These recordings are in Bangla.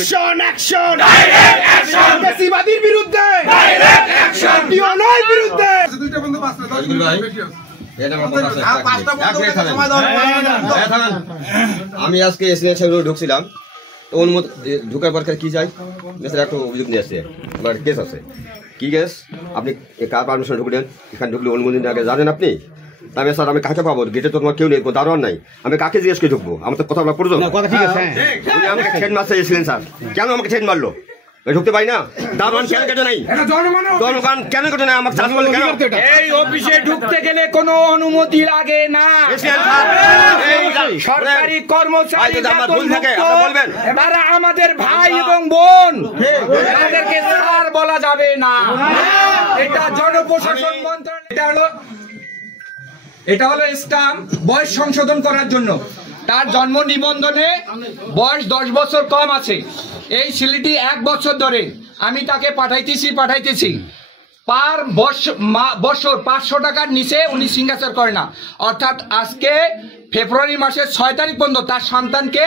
অ্যাকশন অ্যাকশন ডাইরেক্ট অ্যাকশন বেশিবাদীর বিরুদ্ধে ডাইরেক্ট অ্যাকশন ডিওনার বিরুদ্ধে দুইটা বন্ধু বাসনা 10 মিনিট বেশি আছে আমি আজকে এসে ঢুকছিলাম তো ওর মধ্যে ঢুকার পর কি চাই বেচারা একটা অভিযোগ নিয়ে আসছে আমার কেস আছে কি কেস আপনি কার পারমিশন ঢুকলেন এখানে ঢুকলে অনুমোদন আগে জানেন আপনি তবে স্যার আমি কাকে পাবো গেটে তো তোমার কেউ নেই দারোয়ান নাই আমি কাকে জিজ্ঞেস করে ঢুকবো আমার তো কথা বলা প্রয়োজন উনি আমাকে ঠেট মারতে এসেছিলেন স্যার কেন আমাকে ঠেট মারলো ঢুকতে পারি না দারোয়ান কেন কেটে নাই জনগণ কেন কেটে নাই আমাকে চাষ করলে কেন এই অফিসে ঢুকতে গেলে কোনো অনুমতি লাগে না সরকারি কর্মচারী তারা আমাদের ভাই এবং বোন তাদেরকে স্যার বলা যাবে না এটা জনপ্রশাসন মন্ত্রণালয় এটা হলো স্টাম্প বয়স সংশোধন করার জন্য তার জন্ম নিবন্ধনে বয়স 10 বছর কম আছে এই ছেলেটি 1 বছর ধরে আমি তাকে পাঠাইতেছি পার বছর 500 টাকার নিচে উনি সিগনেচার করে না অর্থাৎ আজকে ফেব্রুয়ারি মাসের 6 তারিখ পর্যন্ত তার সন্তানকে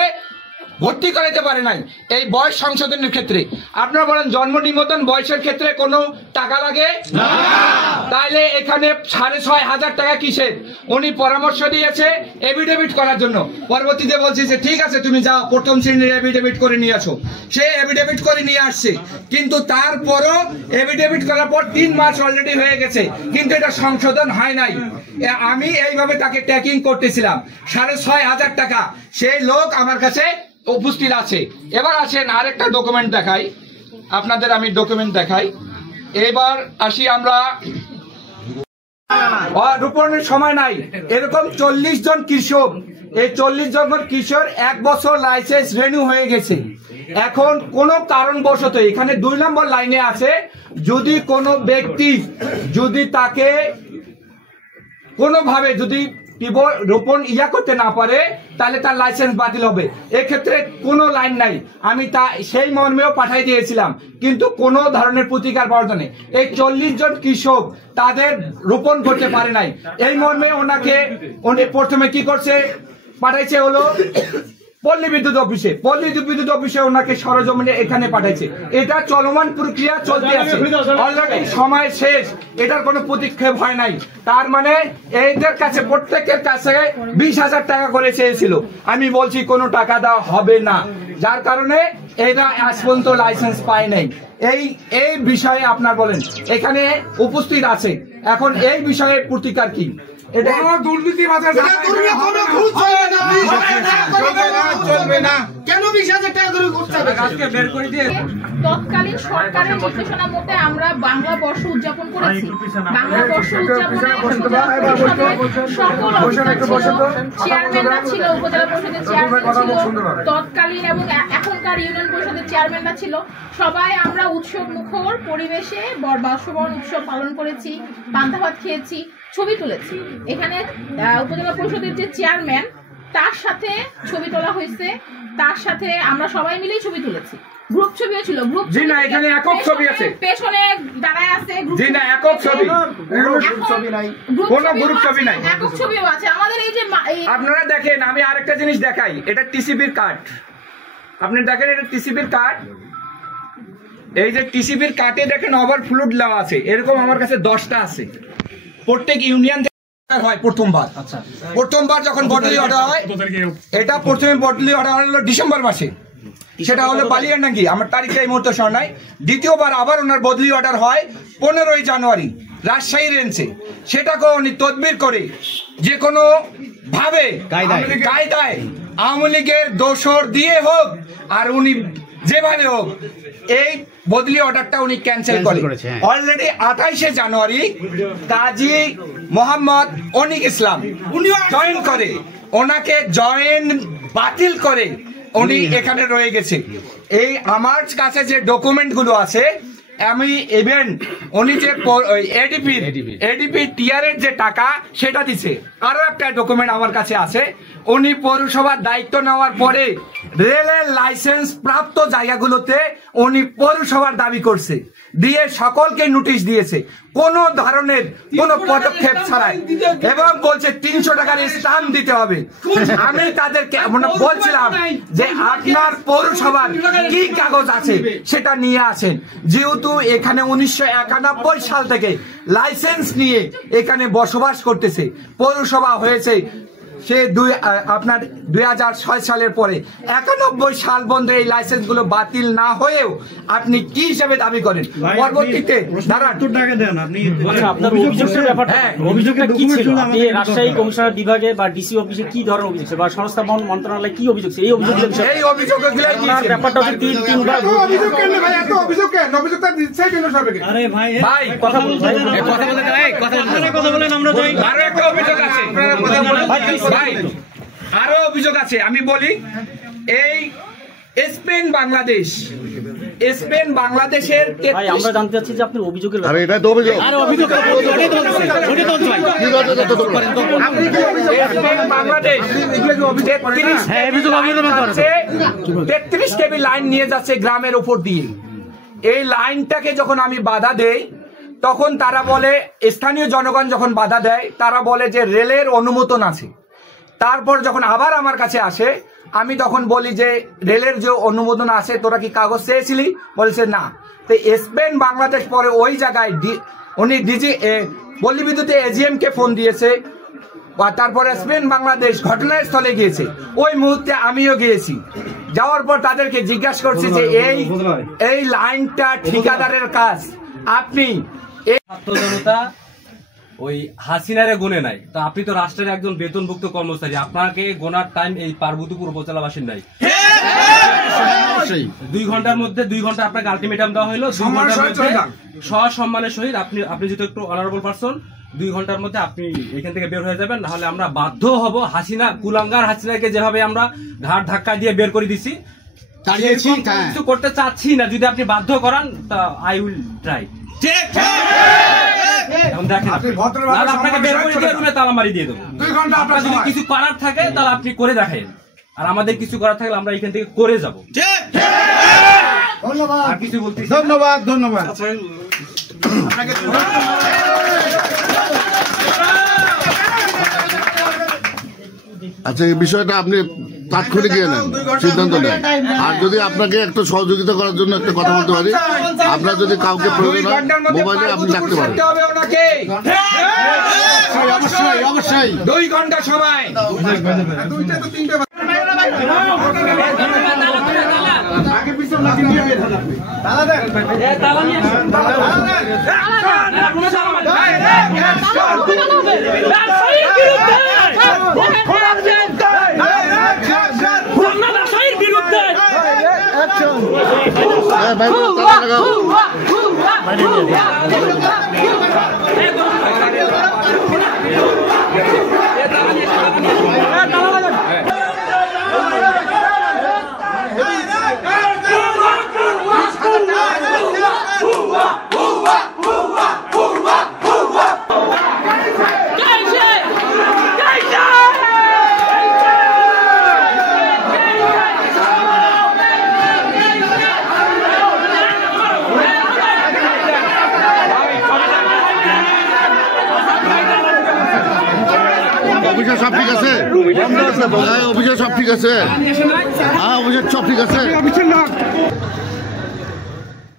ভর্তি করাইতে পারে নাই এই বয়স সংশোধনের ক্ষেত্রে আপনারা বলেন জন্ম নিবন্ধন বয়সের ক্ষেত্রে কোনো টাকা লাগে না তাইলে এখানে 6,500 টাকা কিসের উনি পরামর্শ দিয়েছে এফিডেভিট করার জন্য পরবর্তীতে বলছি যে ঠিক আছে তুমি যাও প্রথম শ্রেণীর এফিডেভিট করে নিয়ে আসো সে এফিডেভিট করে নিয়ে আসছে কিন্তু তারপরও এফিডেভিট করার পর 3 মাস অলরেডি হয়ে গেছে কিন্তু এটা সংশোধন হয় নাই আমি এইভাবে তাকে ট্র্যাকিং করতেছিলাম 6,500 টাকা সেই লোক আমার কাছে উপস্থিত আছে এবার আসেন আরেকটা ডকুমেন্ট দেখাই আপনাদের আমি ডকুমেন্ট দেখাই এবার আসি আমরা রোপণের সময় নাই এরকম 40 জন কৃষক এই 40 জন কৃষক 1 বছর লাইসেন্স রিনিউ হয়ে গেছে এখন কোন কারণবশত এখানে 2 নম্বর লাইনে আছে যদি কোনো ব্যক্তি যদি তাকে কোনোভাবে যদি রোপণ করতে না পারে তাহলে তার লাইসেন্স বাতিল হবে এক্ষেত্রে কোনো লাইন নাই আমি তা সেই মর্মেও পাঠাই দিয়েছিলাম কিন্তু কোনো ধরনের প্রতিকার পাওয়া যায়নি এই 40 জন কৃষক তাদের রোপণ করতে পারে নাই এই মর্মে উনি প্রথমে কি করছে পাঠাইছে হলো পল্লী বিদ্যুৎ অফিসে ওনাকে সরজমিনে এখানে পাঠাইছে এটা চলমান প্রক্রিয়া চলতে আছে অলরেডি সময় শেষ এটার কোনো প্রতিক্ষেপ হয় নাই তার মানে এদের কাছে প্রত্যেকের কাছে 20,000 টাকা করে চেয়েছিল আমি বলছি কোনো টাকা দেওয়া হবে না যার কারণে এরা আজ পর্যন্ত লাইসেন্স পায় নাই এই বিষয়ে আপনার বলেন এখানে উপস্থিত আছে এখন এই বিষয়ে প্রতিকার কি দুর্নীতি চলবে না কেন 20,000 টাকা করে করতে হবে আজকে বের করে দিয়ে তৎকালীন সরকারের নির্দেশনা মতে আমরা বাংলা বর্ষ উদযাপন করেছি বাংলা বর্ষ উদযাপনে চেয়ারম্যানরা ছিল উপজেলা পরিষদের চেয়ারম্যান ছিল তৎকালীন এবং এখনকার ইউনিয়ন পরিষদের চেয়ারম্যানরা ছিল সবাই আমরা উৎসব মুখর পরিবেশে বর্ষবরণ উৎসব পালন করেছি পান্তা ভাত খেয়েছি ছবি তুলেছি এখানে উপজেলা পরিষদের যে চেয়ারম্যান তার সাথে ছবি তোলা হয়েছে তার সাথে আমরা সবাই মিলেই ছবি তুলেছি গ্রুপ ছবিও ছিল গ্রুপ জি না এখানে একক ছবি আছে পেছনে দাঁড়ায় আছে গ্রুপ জি না একক ছবি ছবি নাই কোনো গ্রুপ ছবি নাই একক ছবিও আছে আমাদের এই যে আপনারা দেখেন আমি আরেকটা জিনিস দেখাই এটা টিসিবির কার্ড আপনি দেখেন এটা টিসিবির কার্ড এই যে টিসিবির কার্ডে দেখেন ওভারফ্লো দেওয়া আছে এরকম আমার কাছে 10টা আছে প্রত্যেক ইউনিয়ন হয় প্রথমবার যখন বদলি অর্ডার হয় এটা প্রথমে বদলি অর্ডার হলো ডিসেম্বর মাসে সেটা হলো বালিয়াডাঙ্গি আমার তারিখে এই মুহূর্তে শোনা নাই দ্বিতীয়বার আবার ওনার বদলি অর্ডার হয় 15ই জানুয়ারি রাজশাহী রেঞ্জে সেটাকে উনি তদবির করে যে কোনো ভাবে কায়দায় আওয়ামী লীগের দোসর দিয়ে হোক আর উনি যেভাবে হোক এই বদলি অর্ডারটা উনি ক্যান্সেল করেছে অলরেডি 28 জানুয়ারি কাজী মোহাম্মদ অনিক ইসলাম উনি জয়েন করে ওনাকে বাতিল করে উনি এখানে রয়ে গেছে এই আমার কাছে যে ডকুমেন্ট গুলো আছে আমি ইভেন উনি যে এডিপি টিআরের যে টাকা সেটা দিছে আরো একটা ডকুমেন্ট আমার কাছে আছে উনি পৌরসভার দায়িত্ব নেওয়ার পরে রেলের লাইসেন্স প্রাপ্ত জায়গাগুলোতে উনি পৌরসভার দাবি করছে দিয়ে সকলকে নোটিশ দিয়েছে কোন ধরনের কোন পদক্ষেপ ছাড়াই, এবং বলছে 300 টাকার স্ট্যাম্প দিতে হবে। আমি তাদেরকে বলছিলাম যে আপনার পৌরসভার কি কাগজ আছে সেটা নিয়ে আসেন, যেহেতু এখানে 1991 সাল থেকে লাইসেন্স নিয়ে এখানে বসবাস করতেছে, পৌরসভা হয়েছে সে আপনার 2006 সালের পরে 91 সাল পর্যন্ত এই লাইসেন্স গুলো বাতিল না হয়েও আপনি কি হিসাবে দাবি করেন? পরবর্তীতে অভিযোগটা কি ছিল? আপনি রাজশাহী কমিশনার বিভাগে বা ডিসি অফিসে কি ধরনের অভিযোগ ছিল, বা সংস্থাপন মন্ত্রণালয়ে কি অভিযোগ ছিল? এই অভিযোগের ব্যাপারটা হচ্ছে তিনবার ভাই কথা বলেন আমরা যাই। আরো একটা অভিযোগ আছে, ভাই আরো অভিযোগ আছে, আমি বলি। এই স্পেন বাংলাদেশের আমরা জানতে চাচ্ছি যে আপনার অভিযোগের বাংলাদেশ 33 কেবি লাইন নিয়ে যাচ্ছে গ্রামের উপর দিয়ে। এই লাইনটাকে যখন আমি বাধা দেই তখন তারা বলে, স্থানীয় জনগণ যখন বাধা দেয় তারা বলে যে রেলের অনুমোদন আছে। তারপর যখন আবার আমার কাছে আসে আমি তখন বলি যে রেলের যে অনুমোদন আছে তোরা কি কাগজ চেয়েছিলি? বলছে না। তো স্পেন বাংলাদেশ পরে ওই জায়গায় উনি পল্লী বিদ্যুতে এজিএম কে ফোন দিয়েছে, তারপরে স্পেন বাংলাদেশ ঘটনাস্থলে গিয়েছে, ওই মুহূর্তে আমিও গিয়েছি। যাওয়ার পর তাদেরকে জিজ্ঞাসা করছি যে এই লাইনটা ঠিকাদারের কাজ, আপনি জনতা ওই হাসিনারে গুনে নাই, তো আপনি তো রাষ্ট্রের একজন বেতনভুক্ত কর্মচারী, আপনাকে গোনার টাইম এই পার্বতীপুর উপজেলাবাসীর নাই। 2 ঘন্টার মধ্যে 2 ঘন্টা আপনাকে আলটিমেটাম দেওয়া হলো, 2 ঘন্টার মধ্যে সসম্মানের সহিত আপনি যেহেতু একটু অনারেবল পারসন, 2 ঘন্টার মধ্যে আপনি এখান থেকে বের হয়ে যাবেন, নাহলে আমরা বাধ্য হব হাসিনা কুলাঙ্গার হাসিনাকে যেভাবে আমরা ঘাট ধাক্কা দিয়ে বের করে দিছি কিছু করতে চাচ্ছি না। যদি আপনি বাধ্য করান তা আই উইল ট্রাই। আপনাকে বের করে দিয়ে রুমে তালা মারি দিয়ে দেবো। আপনার যদি কিছু করার থাকে তাহলে আপনি করে দেখেন, আর আমাদের কিছু করার থাকলে আমরা এখান থেকে করে যাবো। আর কিছু বলতে ধন্যবাদ। আচ্ছা, এই বিষয়টা আপনি তাৎক্ষণিক গিয়ে নেন, সিদ্ধান্ত নেন। আর যদি আপনাকে একটা সহযোগিতা করার জন্য একটা কথা বলতে পারি, আপনার যদি কাউকে প্রয়োজন হয় মোবাইলে আপনি ডাকতে পারেন। অবশ্যই 2 ঘন্টা সময়। অফিসে সব ঠিক আছে? অফিসে সব ঠিক আছে? হ্যাঁ, অফিসে সব ঠিক আছে।